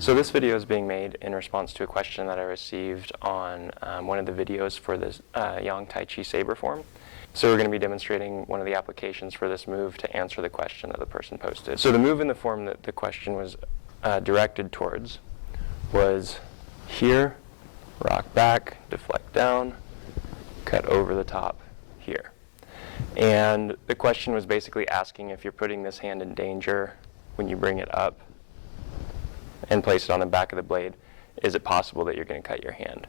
So this video is being made in response to a question that I received on one of the videos for this Yang Tai Chi Saber Form. So we're going to be demonstrating one of the applications for this move to answer the question that the person posted. So the move in the form that the question was directed towards was here, rock back, deflect down, cut over the top here. And the question was basically asking if you're putting this hand in danger when you bring it up and place it on the back of the blade, is it possible that you're going to cut your hand?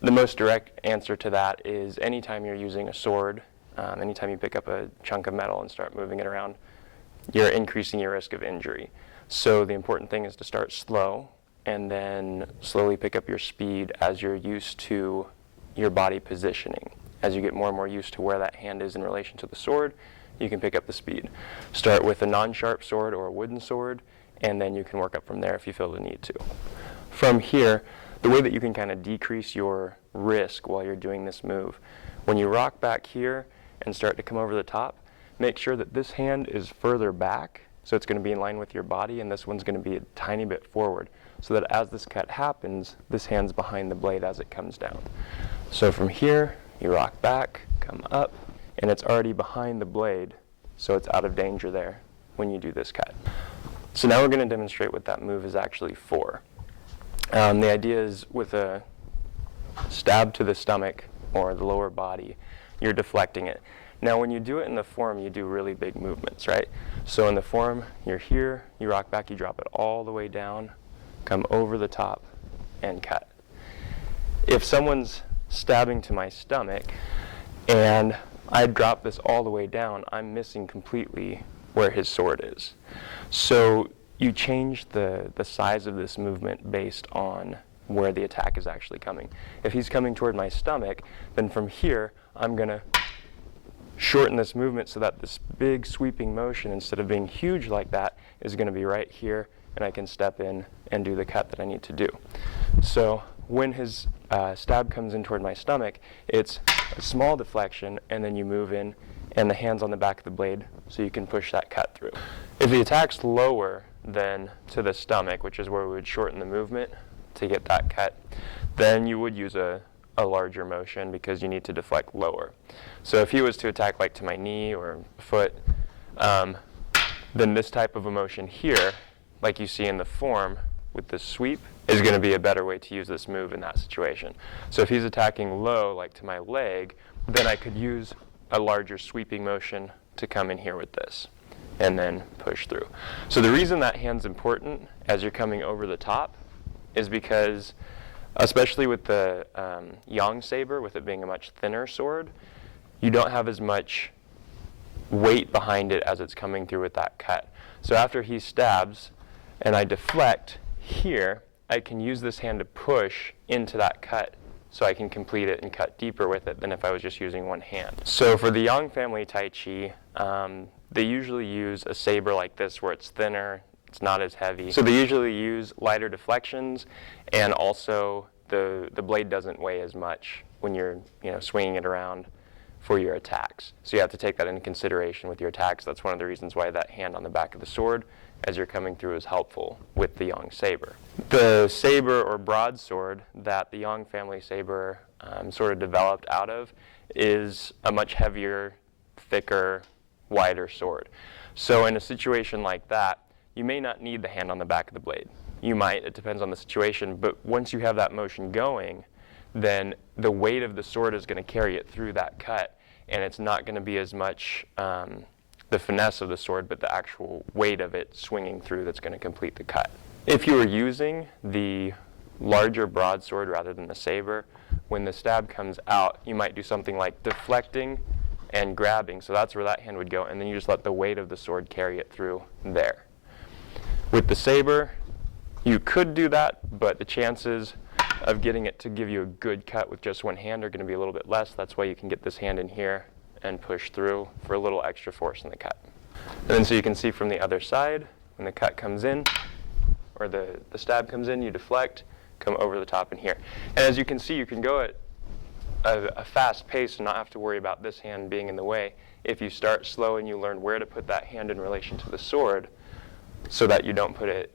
The most direct answer to that is anytime you're using a sword, anytime you pick up a chunk of metal and start moving it around, you're increasing your risk of injury. So the important thing is to start slow and then slowly pick up your speed as you're used to your body positioning. As you get more and more used to where that hand is in relation to the sword, you can pick up the speed. Start with a non-sharp sword or a wooden sword, and then you can work up from there if you feel the need to. From here, the way that you can kind of decrease your risk while you're doing this move, when you rock back here and start to come over the top, make sure that this hand is further back, so it's going to be in line with your body, and this one's going to be a tiny bit forward, so that as this cut happens, this hand's behind the blade as it comes down. So from here, you rock back, come up, and it's already behind the blade, so it's out of danger there when you do this cut. So now we're going to demonstrate what that move is actually for. The idea is with a stab to the stomach or the lower body, you're deflecting it. Now when you do it in the form, you do really big movements, right? So in the form, you're here, you rock back, you drop it all the way down, come over the top, and cut. If someone's stabbing to my stomach and I drop this all the way down, I'm missing completely where his sword is. So you change the size of this movement based on where the attack is actually coming. If he's coming toward my stomach, then from here, I'm going to shorten this movement so that this big sweeping motion, instead of being huge like that, is going to be right here, and I can step in and do the cut that I need to do. So when his stab comes in toward my stomach, it's a small deflection, and then you move in, and the hand's on the back of the blade, so you can push that cut through. If the attack's lower than to the stomach, which is where we would shorten the movement to get that cut, then you would use a larger motion because you need to deflect lower. So if he was to attack like to my knee or foot, then this type of a motion here, like you see in the form with the sweep, is going to be a better way to use this move in that situation. So if he's attacking low, like to my leg, then I could use a larger sweeping motion to come in here with this and then push through. So the reason that hand's important as you're coming over the top is because, especially with the Yang Saber, with it being a much thinner sword, you don't have as much weight behind it as it's coming through with that cut. So after he stabs and I deflect here, I can use this hand to push into that cut so I can complete it and cut deeper with it than if I was just using one hand. So for the Yang family Tai Chi, they usually use a saber like this where it's thinner, it's not as heavy. So they usually use lighter deflections, and also the blade doesn't weigh as much when you're swinging it around for your attacks. So you have to take that into consideration with your attacks. That's one of the reasons why that hand on the back of the sword as you're coming through is helpful with the Yang Saber. The saber or broadsword that the Yang family saber sort of developed out of is a much heavier, thicker, wider sword. So in a situation like that, you may not need the hand on the back of the blade. You might, it depends on the situation, but once you have that motion going, then the weight of the sword is going to carry it through that cut, and it's not going to be as much the finesse of the sword, but the actual weight of it swinging through that's going to complete the cut. If you were using the larger broadsword rather than the saber, when the stab comes out, you might do something like deflecting and grabbing, so that's where that hand would go, and then you just let the weight of the sword carry it through there. With the saber, you could do that, but the chances of getting it to give you a good cut with just one hand are going to be a little bit less. That's why you can get this hand in here and push through for a little extra force in the cut. And then so you can see from the other side, when the cut comes in, or the stab comes in, you deflect, come over the top in here. And as you can see, you can go at a fast pace and not have to worry about this hand being in the way. If you start slow and you learn where to put that hand in relation to the sword, so that you don't put it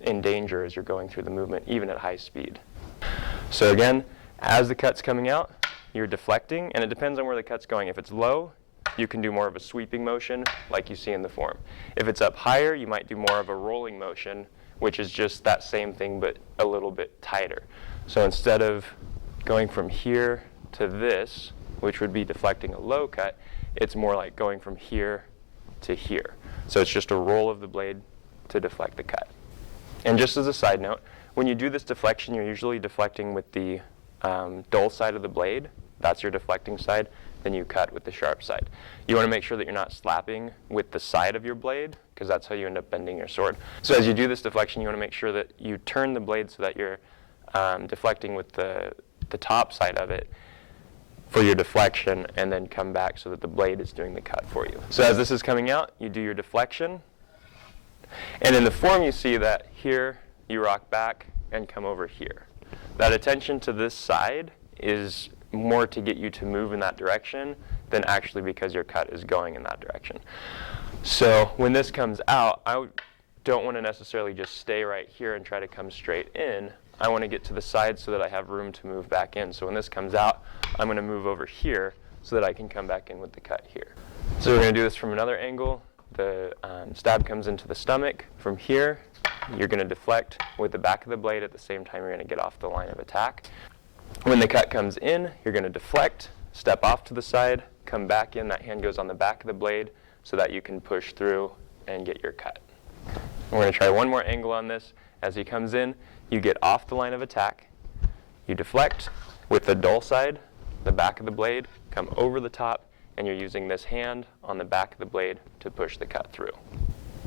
in danger as you're going through the movement, even at high speed. So again, as the cut's coming out, you're deflecting, and it depends on where the cut's going. If it's low, you can do more of a sweeping motion like you see in the form. If it's up higher, you might do more of a rolling motion, which is just that same thing but a little bit tighter. So instead of going from here to this, which would be deflecting a low cut, it's more like going from here to here. So it's just a roll of the blade to deflect the cut. And just as a side note, when you do this deflection, you're usually deflecting with the dull side of the blade. That's your deflecting side. Then you cut with the sharp side. You want to make sure that you're not slapping with the side of your blade, because that's how you end up bending your sword. So as you do this deflection, you want to make sure that you turn the blade so that you're deflecting with the top side of it for your deflection, and then come back so that the blade is doing the cut for you. So as this is coming out, you do your deflection. And in the form, you see that here you rock back and come over here. That attention to this side is more to get you to move in that direction than actually because your cut is going in that direction. So when this comes out, I don't want to necessarily just stay right here and try to come straight in. I want to get to the side so that I have room to move back in. So when this comes out, I'm going to move over here so that I can come back in with the cut here. So we're going to do this from another angle. The stab comes into the stomach. From here, you're going to deflect with the back of the blade. At the same time, you're going to get off the line of attack. When the cut comes in, you're going to deflect, step off to the side, come back in. That hand goes on the back of the blade so that you can push through and get your cut. We're going to try one more angle on this. As he comes in, you get off the line of attack. You deflect with the dull side, the back of the blade, come over the top, and you're using this hand on the back of the blade to push the cut through.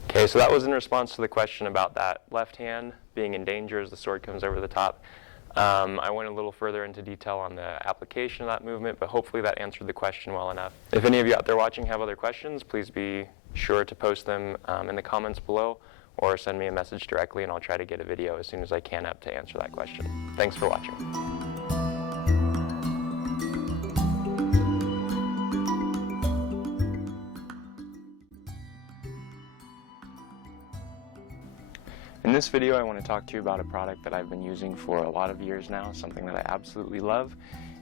Okay, so that was in response to the question about that left hand being in danger as the sword comes over the top. I went a little further into detail on the application of that movement, but hopefully that answered the question well enough. If any of you out there watching have other questions, please be sure to post them in the comments below, or send me a message directly, and I'll try to get a video as soon as I can up to answer that question. Thanks for watching. In this video, I want to talk to you about a product that I've been using for a lot of years now, something that I absolutely love.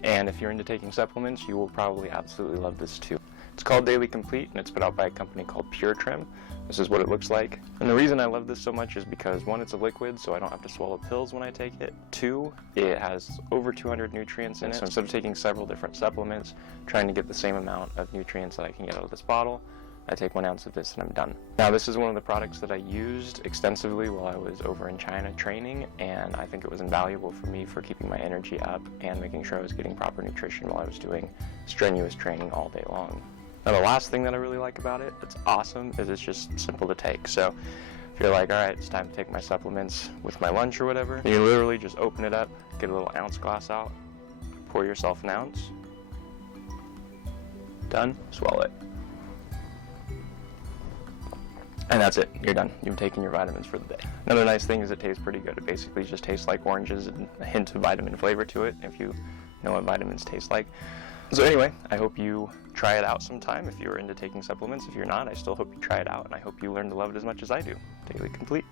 And if you're into taking supplements, you will probably absolutely love this too. It's called Daily Complete, and it's put out by a company called Pure Trim. This is what it looks like. And the reason I love this so much is because, one, it's a liquid, so I don't have to swallow pills when I take it. Two, it has over 200 nutrients in it, so instead of taking several different supplements, trying to get the same amount of nutrients that I can get out of this bottle, I take 1 ounce of this and I'm done. Now, this is one of the products that I used extensively while I was over in China training, and I think it was invaluable for me for keeping my energy up and making sure I was getting proper nutrition while I was doing strenuous training all day long. Now, the last thing that I really like about it, it's awesome, is it's just simple to take. So if you're like, all right, it's time to take my supplements with my lunch or whatever, you literally just open it up, get a little ounce glass out, pour yourself an ounce, done, swallow it. And that's it, you're done. You've taken your vitamins for the day. Another nice thing is it tastes pretty good. It basically just tastes like oranges and a hint of vitamin flavor to it, if you know what vitamins taste like. So anyway, I hope you try it out sometime if you're into taking supplements. If you're not, I still hope you try it out, and I hope you learn to love it as much as I do. Daily Complete.